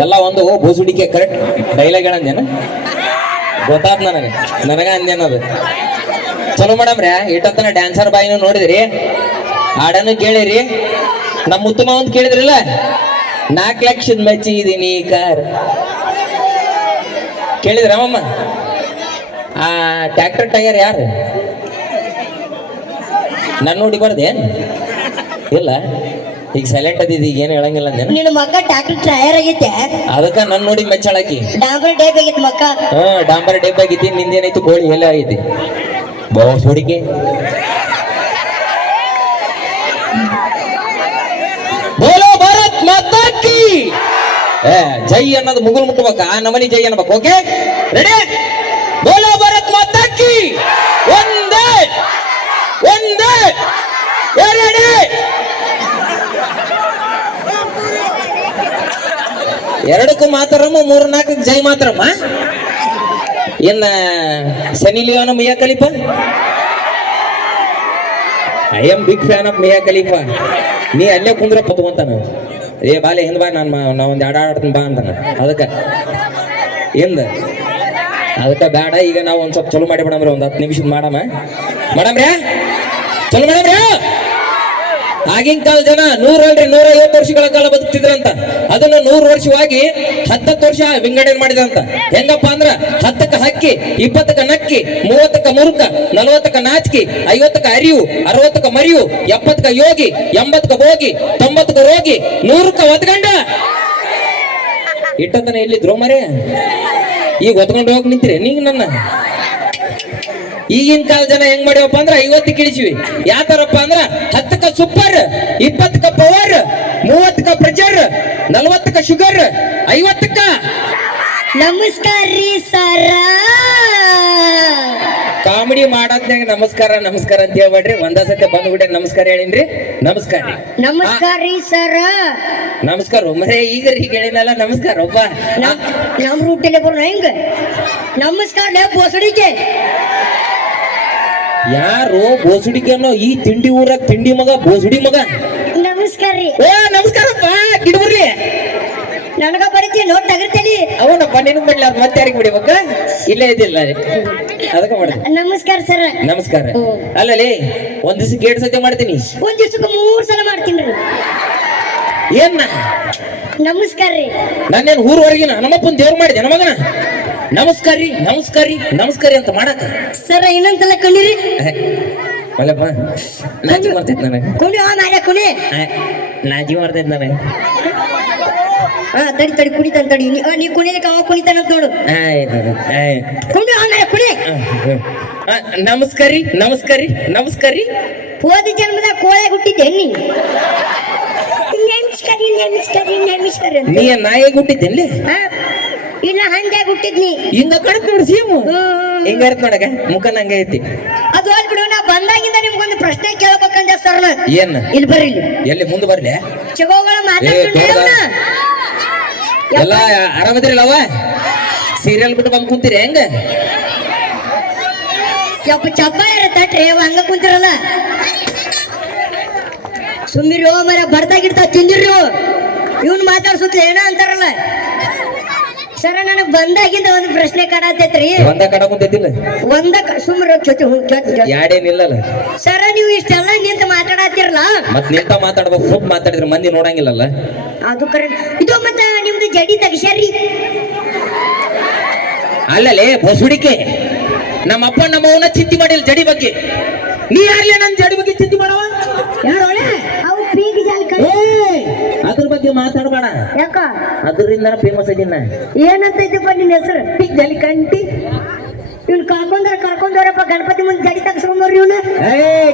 ಎಲ್ಲ ಒಂದು ಬೋಸುಡಿಕೆ correct dialogue ಹೇಳಂದೇನ ಗೊತ್ತಾತ್ ನನಗ ಅಂದೇನದು ಚಲೋ ಮಾಡಮ್ರ ಇಟ್ಟತ್ತನ ಡ್ಯಾನ್ಸರ್ ಬಾಯಿನೂ ನೋಡಿದ್ರಿ ಹಾಡನ್ನು ಕೇಳಿರಿ ನಮ್ಮ ಉತ್ತಮ ಒಂದು ಕೇಳಿದ್ರಲ್ಲ 4 ಲಕ್ಷದ ಮೆಚ್ಚಿ ಇದೀನಿ ಕಾರ್ ಕೇಳಿದ್ರಮ್ಮ ಆ ಟ್ರ್ಯಾಕ್ಟರ್ ಟೈರ್ ಯಾರು ನನ್ನ ನೋಡಿ ಬರ್ದೇನ್ ಇಲ್ಲ ಈಗ ಸೈಲೆಂಟ್ ಅದಿದ್ ಈಗ ಏನು ಹೇಳಂಗಿಲ್ಲ ಅಂದೇನ ನಿನ್ನ ಮಕ್ಕ ಟ್ರ್ಯಾಕ್ಟರ್ ಟೈರ್ ಆಗೈತೆ ಅದಕ್ಕ ನನ್ನ ನೋಡಿ ಮೆಚ್ಚಾಳಕಿ ಡಾಂಬರ್ ಡೇಪ್ ಆಗೈತೆ ಮಕ್ಕ ಡಾಂಬರ್ ಡೇಪ್ ಆಗೈತಿ ನಿಂದೇನೈತಿ ಕೋಳಿ ಎಲ್ಲ ಆಗೈತಿ ಬಾಸ್ ಹುಡುಗಿ ಬೋಲೋ ಭಾರತ್ ಮಾತಾ ಕಿ ಜೈ ಅನ್ನೋದು ಮುಗುಲ್ ಮುಟ್ಟಬೇಕ ಆ ನಮನಿ ಜೈ ಅನ್ಬೇಕು ಓಕೆ ರೆಡಿ ಬೋಲೋ ಭಾರತ್ ಮಾತಾ ಕಿ ಒಂದೇ ರೆಡಿ ಎರಡಕ್ಕೂ ಮಾತಾರಮ್ಮ 3-4 ಜೈ ಮಾತ್ರಮ್ಮ ಇನ್ನ Sunny Leone Mia Khalifa I am big fan of Mia Khalifa ನೀ ಅಲ್ಲೇ ಕುಂದ್ರಪ್ಪ ತಗೊಂತಾನ ಏ ಬಾಲೆ ಹಿಂದ್ ಬಾ ನಾ ಒಂದು ಆಡ್ತೀನಿ ಬಾ ಅಂತಾನ ಅದಕ್ಕೆ ಬೇಡ ಈಗ ನಾವು ಒಂದು ಸ್ವಲ್ಪ ಚಲೋ ಮಾಡಿ ಬಿಡಮ್ರಿ ಒಂದು 10 ನಿಮಿಷದ ಮಾಡಮ್ರಿ ಚಲೋ ಮಾಡಮ್ರಿ ಆಗಿನ ಕಾಲ ಜನ 100 ಅಲ್ರಿ 150 ವರ್ಷಗಳ ಕಾಲ ಬದುಕ್ತಿದ್ರಂತ ಅದನ್ನ 100 ವರ್ಷವಾಗಿ 10 ವರ್ಷ ವಿಂಗಡಣೆ ಮಾಡಿದಂತ ಹೆಂಗಪ್ಪ ಅಂದ್ರ 10ಕ್ಕ ಹಕ್ಕಿ 20ಕ್ಕ ನಕ್ಕಿ 30ಕ್ಕ ಮುರುಕ 40ಕ್ಕ ನಾಚಿಕಿ 50ಕ್ಕ ಅರಿವು 60ಕ್ಕ ಮರಿಯು 70ಕ್ಕ ಯೋಗಿ 80ಕ್ಕ ಭೋಗಿ 90ಕ್ಕ ರೋಗಿ 100ಕ್ಕ ಒತ್ಕಂಡ ಇಟ್ಟತನ ಎಲ್ಲಿದ್ರು ಮರೆ ಈಗ ಒತ್ಕೊಂಡು ಹೋಗಿ ನಿಂತಿರಿ ನೀಗ ನನ್ನ ಈಗಿನ ಕಾಲ ಜನ ಹೆಂಗ್ ಮಾಡ್ಯವಪ್ಪ ಅಂದ್ರ 50ಕ್ಕೆ ಇಳಿಸಿವಿ ಯಾತರಪ್ಪ ಅಂದ್ರ 10ಕ್ಕ ಸೂಪರ್ 20ಕ್ಕ ಪವರ್ 30ಕ್ಕ ಪ್ರೆಷರ್ 40ಕ್ಕ ಶುಗರ್ 50ಕ್ಕ ನಮಸ್ಕಾರ ರೀ ಸರ ಕಾಮಿಡಿ ಮಾಡದ್ನಾಗ ನಮಸ್ಕಾರ ಅಂತ ಹೇಳ್ಬೇಡ್ರಿ ಒಂದ ಸತಿ ಬಂದ್ಬಿಟ್ಟೆ ನಮಸ್ಕಾರ ಹೇಳಿನ್ರಿ ನಮಸ್ಕಾರ ರೀ ಸರ ನಮಸ್ಕಾರ ಮರೇ ಈಗ ಹೇಳಿನಲ್ಲ ನಮಸ್ಕಾರ ಒಬ್ಬ ನಮ್ ರೂಟಲ್ಲೇ ಬರೋಣ ಹೆಂಗ ನಮಸ್ಕಾರ ಬೋಸಡಿಕೆ ಯಾರು ಬೋಸುಡಿಕೆ ಅನ್ನೋ ಈ ತಿಂಡಿ ಊರಾಗ ತಿಂಡಿ ಮಗ ಬೋಸುಡಿ ಮಗ ನಮಸ್ಕಾರ ರೀ ನಮಸ್ಕಾರಪ್ಪ ಗಿಡಬರ್ಲಿ ನನಗ ಬರೀತಿ ನೋಟ್ ತಗರ್ತೇನಿ ಅವನಪ್ಪ ನಿನಗ್ ಮಾಡ್ಲ ಮತ್ತೆ ಯಾರಿಗೆ ಬಿಡಿಬೇಕ ಇಲ್ಲೇ ಇದಿಲ್ಲ ಅದಕ್ಕೆ ಮಾಡ ನಮಸ್ಕಾರ ಸರ್ ನಮಸ್ಕಾರ ಅಲ್ಲಲ್ಲಿ ಒಂದ್ ದಿವಸಕ್ಕೆ 2 ಸತಿ ಮಾಡ್ತೀನಿ ಒಂದ್ ದಿವಸಕ್ಕೆ 3 ಸಲ ಮಾಡ್ತೀನಿ ಏನ್ ನಮಸ್ಕಾರ ರೀ ನಾನೇನ್ ಊರ್ವರೆಗಿನ ನಮ್ಮಪ್ಪನ ದೇವ್ರ ಮಾಡಿದೆ ನಮಗನ ನಮಸ್ಕಾರಿ ಅಂತ ಮಾಡಕ ಸರ ಇನ್ನೊಂದ್ಸಲ ಕುಣಿರಿ ಮಲ್ಲಪ್ಪ ನಾಜಿ ಮಾಡ್ತೈತ್ ನನಗೆ ಕುಣಿ ಕುಣಿ ನಾಜಿ ಮಾಡ್ತೈತ್ ನನಗೆ ತಡಿ ಕುಣಿತಾನ ತಡಿ ನೀ ಕುಣಿಲಿಕ್ಕೆ ಅವ ಕುಣಿತಾನ ಅಂತ ನೋಡು ಕುಣಿ ಆಮೇಲೆ ಕುಣಿ ನಮಸ್ಕಾರಿ ಹೋದ ಜನ್ಮದಾಗ ಕೋಳೆ ಹುಟ್ಟಿದ್ದೆ ನೀ ನೀ ನಾಯಿ ಹುಟ್ಟಿದ್ದೇನ್ಲಿ ಇಲ್ಲ ಹಂಗೆ ಹುಟ್ಟಿದ್ನಿ ಹಿಂಗ ಕಡತ್ ನೋಡಿ ಸೀಮು ಹಿಂಗ ಇರತ್ ನೋಡಕ ಮುಖ ನಂಗೆ ಐತಿ ಅದು ಹೋಲ್ ಬಿಡು ನಾ ಬಂದಾಗಿಂದ ನಿಮ್ಗೊಂದು ಪ್ರಶ್ನೆ ಕೇಳ್ಬೇಕಂದ ಸರ್ನ ಏನ್ ಇಲ್ಲಿ ಬರ್ರಿ ಎಲ್ಲಿ ಮುಂದೆ ಬರ್ಲಿ ಚಗೋಗಳ ಮಾತಾಡ್ಕೊಂಡು ಎಲ್ಲ ಆರಾಮದಿರಲ್ಲವ ಸೀರಿಯಲ್ ಬಿಟ್ಟು ಬಂದ್ ಕುಂತೀರಿ ಹೆಂಗ ಯಪ್ಪ ಚಪ್ಪಾಳೆ ತಟ್ರಿ ಹಂಗ ಕುಂತಿರಲ್ಲ ಸುಮ್ಮಿರಿ ಓ ಮರ ಬರ್ದಾಗಿರ್ತಾವ ತಿಂದಿರಿ ಇವ್ನು ಮಾತಾಡ್ಸುತ್ತ ಏನ ಅಂತಾರಲ್ಲ ಸರ ನನಗ್ ಬಂದಾಗಿಂದ ಒಂದು ಪ್ರಶ್ನೆ ಕಾಡತೈತ್ರಿ ಒಂದ ಕಡ ಕುಂತೈತಿಲ್ಲ ಸುಮ್ರ ಯಾಡೇನಿಲ್ಲಲ್ಲ ಸರ ನೀವು ಇಷ್ಟೆಲ್ಲ ನಿಂತ ಮಾತಾಡತ್ತಿರಲ್ಲ ಮತ್ ನಿಂತ ಮಾತಾಡ್ಬೇಕು ಸ್ವಲ್ಪ ಮಾತಾಡಿದ್ರೆ ಮಂದಿ ನೋಡಂಗಿಲ್ಲಲ್ಲ ಅದು ಕರೆಕ್ಟ್ ಇದು ಮತ್ತೆ ನಿಮ್ದು ಜಡಿ ತಗಸ್ಯಾರಿ ಅಲ್ಲಲೇ ಬಸುಡಿಕೆ ನಮ್ಮಪ್ಪ ನಮ್ಮವನ್ನ ಚಿಂತೆ ಮಾಡಿಲ್ಲ ಜಡಿ ಬಗ್ಗೆ ನೀ ಯಾರ್ಲೇ ನನ್ ಜಡಿ ಬಗ್ಗೆ ಚಿಂತೆ ಮಾಡವ ಯಾರೋಳೆ ಅವು ಪೀಕ್ ಜಾಲ್ ಅದ್ರ ಬಗ್ಗೆ ಮಾತಾಡಬೇಡ ಯಾಕ ಅದರಿಂದ ಫೇಮಸ್ ಇದೀನ ಏನಂತೈತಿಪ್ಪ ನಿನ್ನ ಹೆಸರು ಪೀಕ್ ಜಲಿ ಕಂಟಿ ಇವ್ನು ಕರ್ಕೊಂಡವ್ರಪ್ಪ ಗಣಪತಿ ಮುಂದೆ ಜಡಿ ತಗ್ಸ್ಕೊಂಡ್ರಿ ಇವ್ನು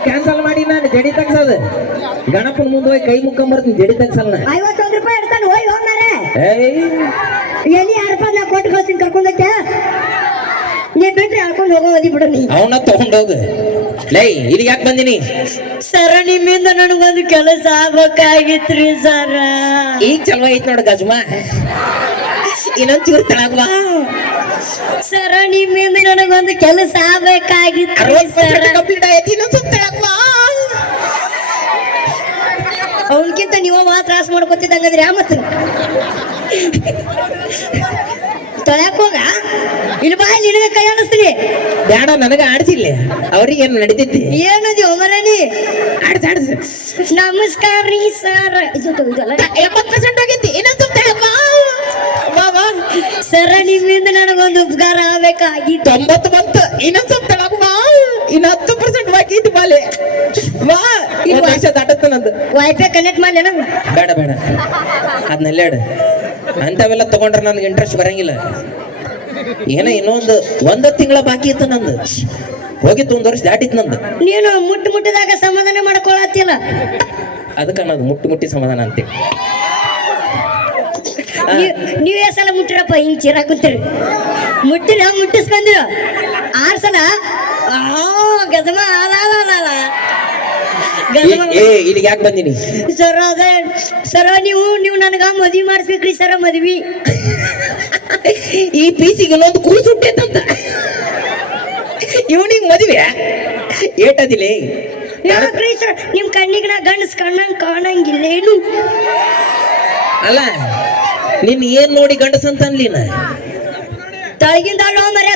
ಕ್ಯಾನ್ಸಲ್ ಮಾಡಿ ನಾನು ಜಡಿ ತಗ್ಸೋದು ಗಣಪನ ಮುಂದೆ ಹೋಗಿ ಕೈ ಮುಕ್ಕೊಂಬರ್ತೀನಿ ಜಡಿ ತಗ್ಸಲ್ಲ 51 ರೂಪಾಯಿ ಇಡ್ತಾನೆ ಹೋಗ್ಮಾರೆ ಎಲ್ಲಿ 2 ರೂಪಾಯಿ ನಾ ಕೊಟ್ಟು ಕಳ್ತೀನಿ ಕರ್ಕೊಂಡೈತೆ ನೀ ಬಿಟ್ರೆ ಹಾಕೊಂಡು ಹೋಗೋದಿ ಬಿಡು ನೀ ಅವನ ತಗೊಂಡೋಗ ಲೈ ಇಲ್ಲಿ ಯಾಕೆ ಬಂದಿನಿ ಸರ ನಿಮ್ಮಿಂದ ನನಗೊಂದು ಕೆಲಸ ಆಗ್ಬೇಕಾಗಿತ್ರಿ ಸರ ಈಗ ಚಲೋ ಐತ್ ನೋಡ ಗಜ್ಮ ಇನ್ನೊಂದ್ ಚೂರು ತಳಗ್ವಾ ಸರ ನಿಮ್ಮಿಂದ ನನಗೊಂದು ಕೆಲಸ ಆಗ್ಬೇಕಾಗಿತ್ತು ಕಂಪ್ಲೀಟ್ ಆಯ್ತು ಇನ್ನೊಂದ್ ಸ್ವಲ್ಪ ತಳಗ್ವಾ ಅವನ್ಕಿಂತ ನೀವ ಮಾತು ತ್ರಾಸ ಮಾಡ್ಕೊತಿದ್ದಂಗದ್ರಿ ಮತ್ತ ತೊಳ್ಯಾಕ ಹೋಗ ಇಲ್ಲಿ ಬಾ ನಿನಗೆ ಕೈ ಅನಿಸ್ತೀನಿ ಬೇಡ ನನಗ ಆಡ್ಸಿಲ್ಲ ಅವ್ರಿಗೆ ಏನು ನಡೀತೈತಿ ಏನದಿ ಒಮರನಿ ಆಡ್ಸ ಆಡ್ಸ ನಮಸ್ಕಾರ ರೀ ಸರ್ ಇದು 70% ಹೋಗೈತಿ ಇನ್ನೊಂದು ಸರ ನಿಮ್ಮಿಂದ ನನಗೊಂದು ಉಪಕಾರ ಆಗ್ಬೇಕಾಗಿತ್ತು 90 ಬಂತು ಇನ್ನೊಂದು ಸ್ವಲ್ಪ ತಳಗ ಬಾ ಇನ್ನು 10% ಬಾಕಿ ಇತ್ತು ಬಾಲೆ ಬಾ ಈ ವರ್ಷ ದಾಟತ್ತ ನಂದು ವೈಫೈ ಕನೆಕ್ಟ್ ಮಾಡ್ಲಿ ನಂಗೆ ಬೇಡ ಬೇಡ ಅದನ್ನೆಲ್ಲ ಅಂತವೆಲ್ಲ ತಗೊಂಡ್ರೆ ನನಗೆ ಇಂಟ್ರೆಸ್ಟ್ ಬರಂಗಿಲ್ಲ ಏನೋ ಒಂದು ತಿಂಗಳ ಬಾಕಿ ಇತ್ತು ನಂದು ಹೋಗಿತ್ತು 1 ವರ್ಷ ದಾಟಿತ್ತು ನಂದು ನೀನು ಮುಟ್ಟಿದಾಗ ಸಮಾಧಾನ ಮಾಡ್ಕೊಳತ್ತಿಲ್ಲ ಅದಕ್ಕೆ ಅನ್ನೋದು ಮುಟ್ಟಿ ಸಮಾಧಾನ ಅಂತೇಳಿ ನೀವ್ ಎಷ್ಟ್ ಸಲ ಮುಟ್ಟಿರಪ್ಪ ಹಿಂಗ್ ಚೀರಾ ಕುಂತೀರಿ ಮುಟ್ಟಿಸ್ಕೊಂದಿರ 6 ಸಲ ಗಜಮ ಇಲ್ಲಿಗೆ ಯಾಕೆ ಬಂದಿನಿ ಸರ ಅದೇ ಸರ ನೀವು ನನಗ ಮದ್ವಿ ಮಾಡಿಸ್ಬೇಕ್ರಿ ಸರ ಮದ್ವಿ ಈ ಪೀಸಿಗೆ ಇನ್ನೊಂದು ಕೂಸು ಹುಟ್ಟೈತಂತ ಇವನಿಗೆ ಮದುವೆ ಏಟದಿಲೆ ಯಾಕ್ರಿ ಸರ್ ನಿಮ್ ಕಣ್ಣಿಗೆ ನಾ ಗಂಡಸ್ ಕಾಣಂಗಿಲ್ಲ ಏನು ಅಲ್ಲ ನಿನ್ ಏನ್ ನೋಡಿ ಗಂಡಸ ಅಂತ ಅನ್ಲಿನ ತಳಗಿಂದ ಮರ್ಯ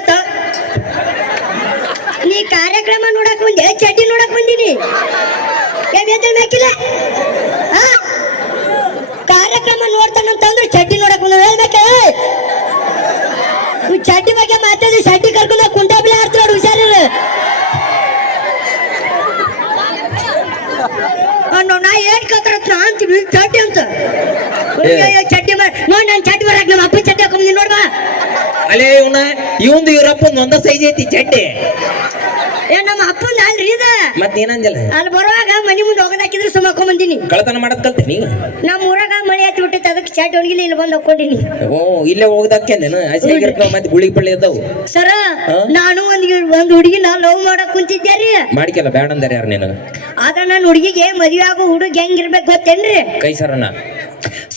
ನೀ ಕಾರ್ಯಕ್ರಮ ನೋಡಕ್ ಬಂದೆ ಚಡ್ಡಿ ನೋಡಕ್ ಬಂದಿನಿ ಬೇಕಿಲ್ಲ ಕಾರ್ಯಕ್ರಮ ನೋಡ್ತಾನಂತಂದ್ರೆ ಚಡ್ಡಿ ನೋಡಕ್ ಬಂದ ಹೇಳ್ಬೇಕೆ ಚಡ್ಡಿ ಬಗ್ಗೆ ಮಾತಾಡಿ ಚಡ್ಡಿ ಕರ್ಕೊಂಡ ಕುಂಟಾಬಿಲೆ ಆಡ್ತಾರ ಹುಷಾರಿಲ್ಲ ನಾ ಏನ್ ಕತ್ರತ್ ನಾ ಅಂತೀವಿ ಚಡ್ಡಿ ಅಂತ ಚಡ್ಡಿ ನೋಡಿ ನಾನು ಚಡ್ಡಿ ಬರಕ್ ನಮ್ಮ ಅಪ್ಪ ಚಡ್ಡಿ ಹಾಕೊಂಡ್ ನೋಡ್ಬಾ ಅಲ್ಲೇ ಇವಂದು ಇವ್ರಪ್ಪಂದು ಒಂದ ಸೈಜ್ ಐತಿ ಚಡ್ಡಿ ನಮ್ಮ ಅಪ್ಪಂದ ಅಲ್ರಿ ಇದ ಮತ್ತೇನಂಜಲ್ಲ ಅಲ್ಲಿ ಬರುವಾಗ ಮನಿ ಮುಂದೆ ಹೋಗದಾಕಿದ್ರೆ ಸುಮ್ಮಕೊಂಡ್ ಬಂದಿನಿ ಕಳತನ ಮಾಡದ್ ಕಲ್ತೀನಿ ನಮ್ಮ ಊರಾಗ ಮಳೆ ಹತ್ತಿ ಬಿಟ್ಟಿತ್ತು ಅದಕ್ಕೆ ಚಡ್ಡಿ ಒಣಗಿಲ್ಲ ಇಲ್ಲಿ ಬಂದು ಹಾಕೊಂಡಿನಿ ಓ ಇಲ್ಲೇ ಹೋಗದಾಕೇನೇನು ಹಸಿಯಾಗಿರ್ತಾವ ಮತ್ತೆ ಗುಳಿಗೆ ಪಳ್ಳಿ ಇದ್ದಾವು ಸರ ನಾನು ಒಂದ್ ಹುಡುಗಿನ ಲವ್ ಮಾಡಕ್ ಕುಂತಿದ್ದೆ ರೀ ಮಾಡಿಕೆಲ್ಲ ಬ್ಯಾಡ ಅಂದಾರ ಯಾರು ನೀನು ಆದ್ರೆ ನಾನು ಹುಡುಗಿಗೆ ಮದ್ವೆ ಆಗೋ ಹುಡುಗ ಹೆಂಗಿರ್ಬೇಕು ಗೊತ್ತೇನ್ರಿ ಕೈ ಸರನ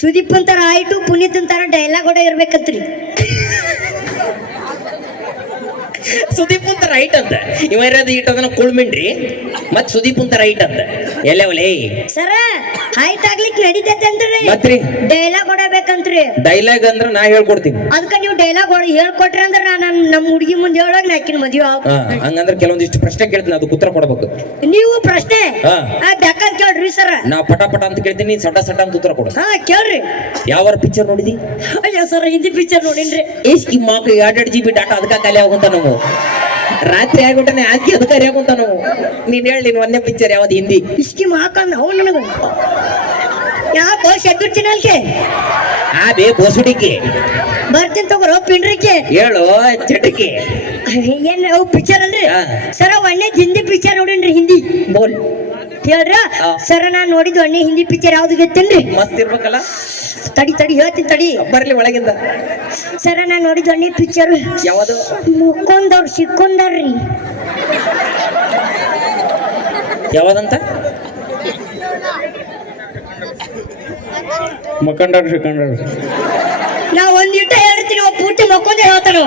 ಸುದೀಪ್ ಅಂತಾರ ಆಯ್ತು ಪುನೀತ್ ಅಂತಾರ ಡೈಲಾಗ್ ಕೂಡ ಇರ್ಬೇಕಂತ್ರಿ ಸುದೀಪ್ ಅಂತ ರೈಟ್ ಅಂತ ಇವರು ಇಟ್ ಅದನ್ನ ಕುಳ್ಮಿನ್ರಿ ಮತ್ ಸುದೀಪ್ ಅಂತ ರೈಟ್ ಅಂತ ಎಲ್ಲವಲೇ ಸರ ಹೈಟ್ ಆಗ್ಲಿಕ್ಕೆ ನಡೀತೈತೆ ಅಂದ್ರಿ ಮತ್ರಿ ಡೈಲಾಗ್ ಹೊಡಬೇಕಂತ್ರಿ ಡೈಲಾಗ್ ಅಂದ್ರ ನಾ ಹೇಳ್ಕೊಡ್ತೀನಿ ಅದಕ್ಕ ನೀವು ಡೈಲಾಗ್ ಹೇಳ್ಕೊಟ್ರಿ ಅಂದ್ರ ನಾನು ನಮ್ಮ ಹುಡುಗಿ ಮುಂದೆ ಹೇಳೋಗ ನಾಕಿನ ಮದ್ವೆ ಹಂಗಂದ್ರ ಕೆಲವೊಂದಿಷ್ಟು ಪ್ರಶ್ನೆ ಕೇಳ್ತೀನಿ ಅದಕ್ಕೆ ಉತ್ತರ ಕೊಡ್ಬೇಕು ನೀವು ಪ್ರಶ್ನೆ ಬೇಕಾದ್ ಕೇಳ್ರಿ ಸರ ನಾ ಪಟ ಅಂತ ಕೇಳ್ತೀನಿ ಸಟ ಅಂತ ಉತ್ತರ ಕೊಡು ಕೇಳ್ರಿ ಯಾವ ಪಿಕ್ಚರ್ ನೋಡಿದಿ ಅಯ್ಯೋ ಸರ್ ಹಿಂದಿ ಪಿಕ್ಚರ್ ನೋಡಿನ್ರಿ ಈ ಮಾಕ್ 2 GB ಡಾಟಾ ಅದಕ್ಕ ಖಾಲಿ ಆಗುಂತ ನಾವು ರಾತ್ರಿ ಆಗ್ಬಿಟ್ಟನೆ ಆಸ್ತಿ ಅದಕ್ಕೆ ಆಗುಂತ ನಾವು ನೀನ್ ಹೇಳಿ ನೀನ್ ಒಂದೇ ಪಿಕ್ಚರ್ ಯಾವ್ದು ಹಿಂದಿ ಇಸ್ಕಿ ಹಾಕಂದ ಅವ್ ನನಗ ಯಾಕೋ ಶೆಬ್ಬೀರ್ ಚಿನ್ನಲ್ಕೆ ಬೇ ಬೋಸುಡಿಕೆ ಬರ್ತೀನಿ ತಗೋರೋ ಪಿಂಡ್ರಿಕೆ ಹೇಳು ಚಟಕ್ಕೆ ಏನ್ ಅವ್ ಪಿಕ್ಚರ್ ಅಲ್ರಿ ಸರ ಒಳ್ಳೆ ಹಿಂದಿ ಪಿಕ್ಚರ್ ನೋಡಿನ್ರಿ ಹಿಂದಿ ಬೋಲ್ ಹೇಳ್ರ ಸರ ನಾನ್ ನೋಡಿದ್ ಒಳ್ಳೆ ಹಿಂದಿ ಪಿಕ್ಚರ್ ಯಾವ್ದು ಗೊತ್ತೇನ್ರಿ ಮಸ್ತ್ ಇರ್ಬೇಕಲ್ಲ ತಡಿ ಹೇಳ್ತೀನಿ ತಡಿ ಬರ್ಲಿ ಒಳಗಿಂದ ಸರ ನಾನ್ ನೋಡಿದ್ ಒಳ್ಳೆ ಪಿಕ್ಚರ್ ಯಾವುದು ಮುಕ್ಕೊಂದವ್ರು ಸಿಕ್ಕೊಂಡಾರ್ರಿ ಯಾವ್ದಂತ ಮಕ್ಕಂಡ್ರಿ ನಾ ಒಂದಿಟ ಹೇಳ್ತೀನಿ ಪೂರ್ತಿ ಮಕ್ಕೊಂಡೆ ಹೇಳ್ತಾನ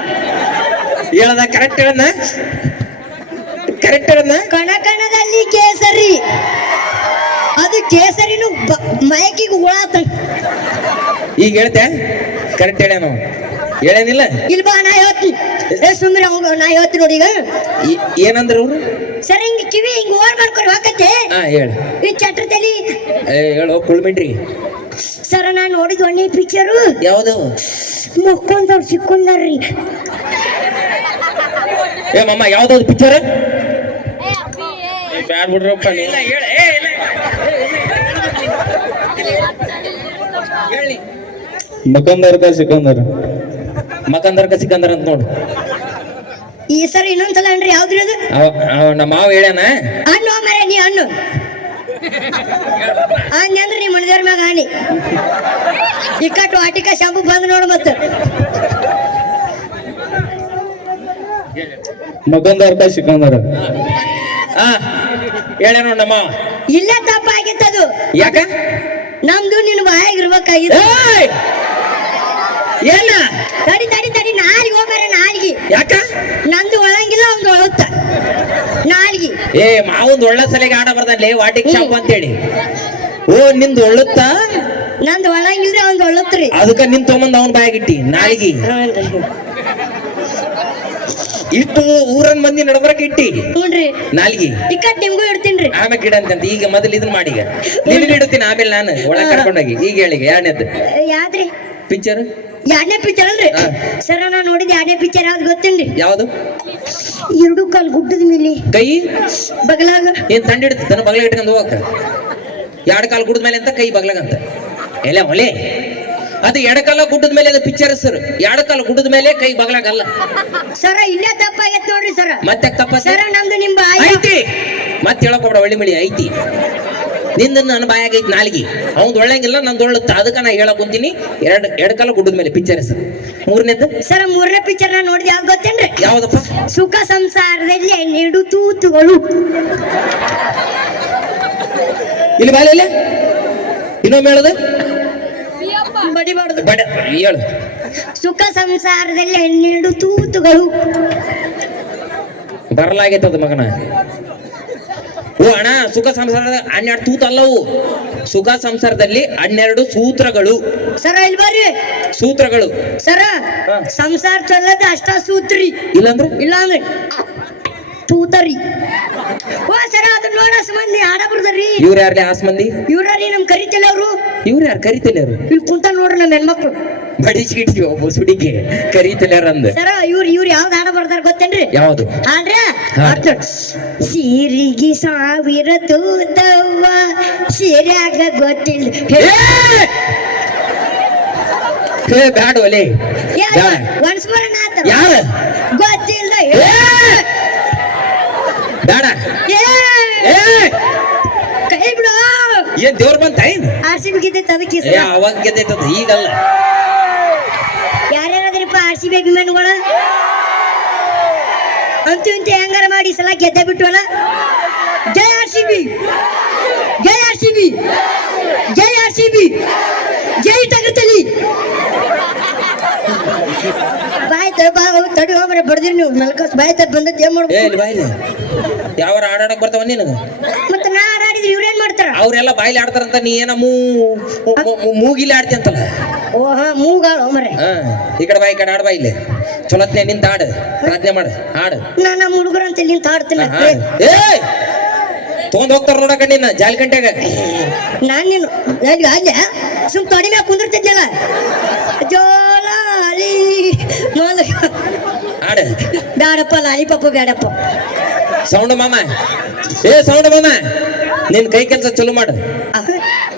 ಹೇಳದ ಕರೆಕ್ಟ್ ಹೇಳದ ಕಣಕಣದಲ್ಲಿ ಕೇಸರಿ ಅದು ಕೇಸರಿನು ಮಯಕಿಗೆ ಉಳಾತ ಈಗ ಹೇಳ್ತೆ ಕರೆಕ್ಟ್ ಹೇಳೇನಿಲ್ಲ ಇಲ್ಲಿ ಬಾ ನಾ ಹೇಳ್ತೀನಿ ಸುಮ್ಮನೆ ನಾ ಹೇಳ್ತೀನಿ ನೋಡಿ ಈಗ ಏನಂದ್ರು ಅವ್ರು ಸರ್ ಹಿಂಗ ಕಿವಿ ಹಿಂಗ ಓರ್ ಮಾಡ್ಕೊಂಡು ಹೋಗತ್ತೆ ಹೇಳು ಈ ಚಟ್ರದಲ್ಲಿ ಹೇಳು ಕುಳ್ಮಿನ್ರಿ ಸರ ನಾನ್ ನೋಡಿದ್ ಒಳ್ಳೆ ಪಿಕ್ಚರು ಯಾವುದು ಮುಕ್ಕೊಂದವ್ರು ಸಿಕ್ಕೊಂಡಾರ್ರಿ ಮಮ್ಮ ಯಾವ್ದಾವ್ದು ಪಿಕ್ಚರ್ ಬ್ಯಾಡ್ ಬಿಡ್ರಪ್ಪ ಮಕಂದರ್ಕ ಸಿಕಂದರ್ ಅಂತ ನೋಡು ಈ ಸರ ಇನ್ನೊಂದ್ಸಲ ಅನ್ರಿ ಯಾವ್ದ್ರಿ ಅದು ನಮ್ಮ ಮಾವ ಹೇಳ್ಯಾನ ಹಣ್ಣು ಮರೆ ನೀ ಹಣ್ಣು ಹಂಗಂದ್ರೆ ನೀ ಮಣದೇವ್ರ ಮ್ಯಾಗ ಹಾನಿ ಇಕ್ಕಟ್ಟು ಆಟಿಕ ಶಾಂಪು ಬಂದ್ ನೋಡು ಮತ್ತ ಮಕಂದರ್ಕ ಸಿಕಂದರ ಹೇಳ್ಯಾನ ನೋಡ್ ನಮ್ಮ ಇಲ್ಲೇ ತಪ್ಪಾಗಿತ್ತದು ಯಾಕ ನಮ್ದು ನಿನ್ ಬಾಯಾಗಿರ್ಬೇಕಾಗಿತ್ತು ಏನ ತಡಿ ನಾಲ್ಗಿ ಹೋಗ್ಬಾರ ನಾಲ್ಗಿ ಯಾಕ ನಂದು ಒಳಂಗಿಲ್ಲ ಅವ್ದು ಒಳುತ್ತ ನಾಲ್ಗಿ ಮಾವೊಂದು ಒಳ್ಳೆ ಸಲಿಗೆ ಆಡ ಬರ್ದಲ್ಲಿ ವಾಟಿಕ್ ಶಾಂಪು ಅಂತೇಳಿ ಓ ನಿಂದು ಒಳ್ಳುತ್ತಾ ನಂದು ಒಳಗಿಲ್ರಿ ಅವ್ನ್ ಒಳ್ಳತ್ರಿ. ಅದಕ್ಕ ನಿನ್ ತೊಗೊಂಬಂದ್ ಅವನ್ ಬಾಯಾಗಿಟ್ಟಿ ನಾಲಿಗಿ ಇಟ್ಟು ಊರನ್ ಮಂದಿ ನಡಬರಕ್ ಇಟ್ಟಿ ಹ್ಞೂನ್ರಿ ನಾಲ್ಗಿ ಟಿಕೆಟ್ ನಿಮ್ಗೂ ಇಡ್ತೀನ್ರಿ. ಆಮೇಲೆ ಗಿಡ ಅಂತ ಈಗ ಮೊದಲು ಇದನ್ನ ಮಾಡೀಗ ನಿನಗೆ ಇಡುತ್ತೀನಿ ಆಮೇಲೆ ನಾನು ಒಳಗೆ ಕರ್ಕೊಂಡೋಗಿ ಈಗ ಹೇಳಿಗೆ ಎರಡನೇದ್ದು ಯಾವ್ದ್ರಿ ಪಿಕ್ಚರ್ ಎರಡನೇ ಪಿಕ್ಚರ್ ಅಲ್ರಿ ಹಾ. ಸರ ನಾ ನೋಡಿದ ಎರಡನೇ ಪಿಕ್ಚರ್ ಯಾವ್ದು ಗೊತ್ತೇನ್ರಿ? ಯಾವ್ದು ಎರಡು ಕಾಲ್ ಗುಡ್ಡದ ಮೇಲೆ ಕೈ ಬಗಲಾಗ ಏನ್ ತಂಡ ಇಡ್ತಾನ ಬಗ್ಲಾಗ ಇಟ್ಕೊಂಡು ಹೋಗಕ್ಕ ಎರಡು ಕಾಲು ಗುಡ್ಡ ಮೇಲೆ ಅಂತ ಕೈ ಬಗ್ಲಾಗಂತ ಎಲ್ಲ ಹೊಲೆ ಅದು ಎಡಕಾಲ ಗುಡ್ಡದ ಮೇಲೆ ಅದು ಪಿಕ್ಚರ್ ಹೆಸರು ಎಡಕಾಲ ಗುಡ್ಡದ ಮೇಲೆ ಕೈ ಬಗ್ಲಾಗಲ್ಲ ಸರ ಇಲ್ಲೇ ತಪ್ಪಾಗೈತ್ ನೋಡ್ರಿ ಸರ. ಮತ್ತೆ ತಪ್ಪ ಸರ ನಮ್ದು ನಿಮ್ ಬಾಯಿ ಐತಿ ಮತ್ತೆ ಹೇಳಕೋಬೇಡ ಒಳ್ಳೆ ಮಳಿ ಐತಿ ನಿಂದ ನನ್ನ ಬಾಯಾಗೈತಿ ನಾಲ್ಗಿ ಅವ್ನ್ ಒಳ್ಳಂಗಿಲ್ಲ ನಂದು ಒಳ್ಳುತ್ತ ಅದಕ್ಕ ನಾ ಹೇಳಕ್ ಕುಂತೀನಿ ಎಡಕಾಲ ಗುಡ್ಡದ ಮೇಲೆ ಪಿಕ್ಚರ್ ಹೆಸರು ಮೂರನೇದ್ದು ಸರ ಮೂರನೇ ಪಿಕ್ಚರ್ ನಾ ನೋಡಿದ ಯಾವ್ದು ಗೊತ್ತೇನ್ರಿ? ಯಾವ್ದಪ್ಪ ಸುಖ ಸಂಸಾರದಲ್ಲಿ ನೆಡು ತೂತುಗಳು. ಇಲ್ಲಿ ಬಾಯಿಲ್ಲ ಇನ್ನೊಮ್ಮೆ ಹೇಳದ ಬಡಿಬಾರ್ದು. ಬಡ ಹೇಳು ಸುಖ ಸಂಸಾರದಲ್ಲಿ ಹನ್ನೆರಡು ತೂತುಗಳು. ಬರಲಾಗೈತದ ಮಗನ ಓ ಅಣ್ಣ ಸುಖ ಸಂಸಾರದ 12 ತೂತು ಅಲ್ಲವು ಸುಖ ಸಂಸಾರದಲ್ಲಿ 12 ಸೂತ್ರಗಳು ಸರ ಇಲ್ಲಿ ಬರ್ರಿ ಸೂತ್ರಗಳು ಸರ ಹಾ. ಸಂಸಾರ ಚಲ್ಲದ ಅಷ್ಟ ಸೂತ್ರಿ ಇಲ್ಲಾಂದ್ರೆ ಇಲ್ಲ ಅಂದ್ರೆ ತೂತರಿ. ಓ ಸರ ಅದನ್ನ ನೋಡ ಮಂದಿ ಹಾಡ ಬರ್ದಾರಿ. ಇವ್ರು ಯಾರ್ಲಿ ಆಸ್ ಮಂದಿ ಇವ್ರಿ ನಮ್ ಕರಿತಿಲ್ಲ ಅವ್ರು ಇವ್ರು ಯಾರು ಕರಿತಿಲ್ಲ ಅವ್ರು ಇಲ್ಲಿ ಕುಂತ ನೋಡ್ರಿ ನಮ್ಮ ಹೆಣ್ಮಕ್ಳು. ಬಡಿಸಿಟ್ಟಿ ಒಬ್ಬ ಸುಡಿಗೆ ಕರಿತಿಲ್ಲ ಅಂದ ಸರ ಇವ್ರು ಯಾವ್ದು ಹಾಡ ಬರ್ದಾರ ಗೊತ್ತೇನ್ರಿ? ಯಾವ್ದು ಆದ್ರ ಹಾ. ಸೀರಿಗೆ ಸಾವಿರ ತೂತವ್ವ ಸೀರ್ಯಾಗ ಗೊತ್ತಿಲ್ಲ. ಹೇ ಬ್ಯಾಡ ಒಲೆ ಬ್ಯಾಡ ಒನ್ಸ್ ಮೋರ್ ಯಾರ ಗೊತ್ತಿಲ್ಲ ಬೇಡ ಏ ಏ ಕೈ ಬಿಡು. ಏನ್ ದೇವ್ರ ಬಂತ RCB ಗೆದ್ದೈತೆ ಅದಕ್ಕೆ ಏ ಅವಾಗ ಗೆದ್ದೈತದ ಈಗಲ್ಲ ಯಾರ್ಯಾರದ್ರಪ್ಪ RCB ಅಭಿಮಾನಿಗಳು? ಅಂತೂ ಇಂತ ಹೆಂಗಾರ ಮಾಡಿ ಸಲ ಗೆದ್ದೆ ಬಿಟ್ಟವಲ್ಲ. ಜೈ RCB, ಜೈ RCB, ಜೈ RCB, ಜೈ ಟಗರ್ತಲಿ. ಬಾಯ್ತ ಬಾ ತಡಿ ಹೋಗ್ರೆ ಬಡ್ದಿರಿ ನೀವು ಮಲ್ಕಸ್ ಬಾಯ್ತ ಬಂದದ್ದು ಏನ್ ಏ ಮಾಡ್ಬೇಕು? ಇಲ್ಲಿ ಬಾಯ್ಲಿ ಯಾವಾರ ಆಡಾಡಕ್ ಬರ್ತಾವ ನಿನಗ ಮತ್ತೆ ನಾ ಆಡಿದ್ರೆ ಇವ್ರೇನ್ ಮಾಡ್ತಾರ? ಅವ್ರೆಲ್ಲ ಬಾಯ್ಲಿ ಆಡ್ತಾರಂತ ನೀ ಏನ ಮೂಗಿಲಿ ಆಡ್ತಿ ಅಂತಲ್ಲ ಓ ಹಾ ಮೂಗಾಳು ಮರೆ. ಹಾ ಈ ಕಡೆ ಬಾಯಿ ಕಡೆ ಆಡ ಬಾಯಿಲಿ ಚೊಲತ್ನೆ ನಿಂತ ಆಡು ಪ್ರಾರ್ಥನೆ ಮಾಡು ಹಾಡು ನಮ್ಮ ಹುಡುಗರು ಅಂತ ನಿಂತ ಆಡ್ತಿಲ್ಲ. ಏ ತಗೊಂಡ್ ಹೋಗ್ತಾರ ನೋಡಕ ನಿನ್ನ ಜಾಲ್ಕಂಟ್ಯಾಗ ನಾನ್ ನೀನು ಅಲ್ಲ ಸುಮ್ ತೊಡಿ ಮ್ಯಾಗ ಕುಂದಿರ್ತಿದ್ನಲ್ಲ ಜೋಲಾಲಿ ಆಡ ಬ್ಯಾಡಪ್ಪ ಲಾಲಿಪಾಪ ಬ್ಯಾಡಪ್ಪ. ಸೌಂಡ್ ಮಾಮ ಏ ಸೌಂಡ್ ಮಾಮ ನಿನ್ ಕೈ ಕೆಲಸ ಚಲೋ ಮಾಡು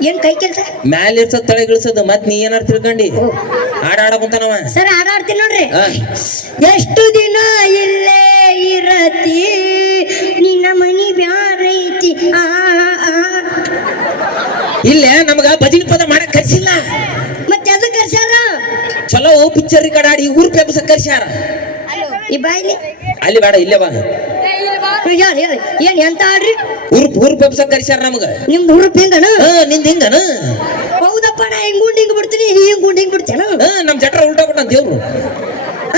ಏನ್ ಕೈ ಕೆಲ್ಸ? ಮ್ಯಾಲ ಇರ್ಸದ್ ತಳ ಇಳಿಸೋದು ಮತ್ ನೀ ಏನಾರು ತಿಳ್ಕೊಂಡಿ ಆಡ ಕುಂತಾನವ ಸರ್ ಆಡ್ತೀನಿ ನೋಡ್ರಿ. ಹಾ. ಎಷ್ಟು ದಿನ ಇಲ್ಲೇ ಇರತಿ ನಿನ್ನ ಮನಿ ಬ್ಯಾರೈತಿ ಆ ಇಲ್ಲೇ ನಮಗ ಭಜನಿ ಪದ ಮಾಡಕ್ ಕರ್ಸಿಲ್ಲ ಮತ್ತೆ ಅದಕ್ಕೆ ಕರ್ಸ್ಯಾರ ಚಲೋ ಪಿಕ್ಚರ್ ಕಡಾಡಿ ಊರ್ ಪೇಪಸ್ ಕರ್ಸ್ಯಾರ ಈ ಬಾಯ್ಲಿ ಅಲ್ಲಿ ಬೇಡ ಇಲ್ಲೇ ಬಾ ಏನ್ ಎಂತ ಆಡ್ರಿ? ಊರ್ ಪೇಪಸ್ ಕರ್ಸ್ಯಾರ ನಮಗ ನಿಮ್ದು ಹುರುಪ್ ಹೆಂಗಣ? ನಿಂದ ಹಿಂಗನ ಹೌದಪ್ಪ ನಾ ಹಿಂಗ್ ಗುಂಡಿಂಗ್ ಬಿಡ್ತೀನಿ ನೀ ಹಿಂಗ್ ಗುಂಡಿಂಗ್ ಬಿಡ್ತೇನ? ನಮ್ ಜಟ್ರ ಉಲ್ಟಾ ಕೊಟ್ಟ ದೇವ್ರು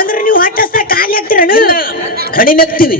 ಅಂದ್ರೆ ನೀವು ಹೊಟ್ಟಸ್ತ ಖಾಲಿ ಆಗ್ತೀರಣ? ಹಣಿ ನಗ್ತೀವಿ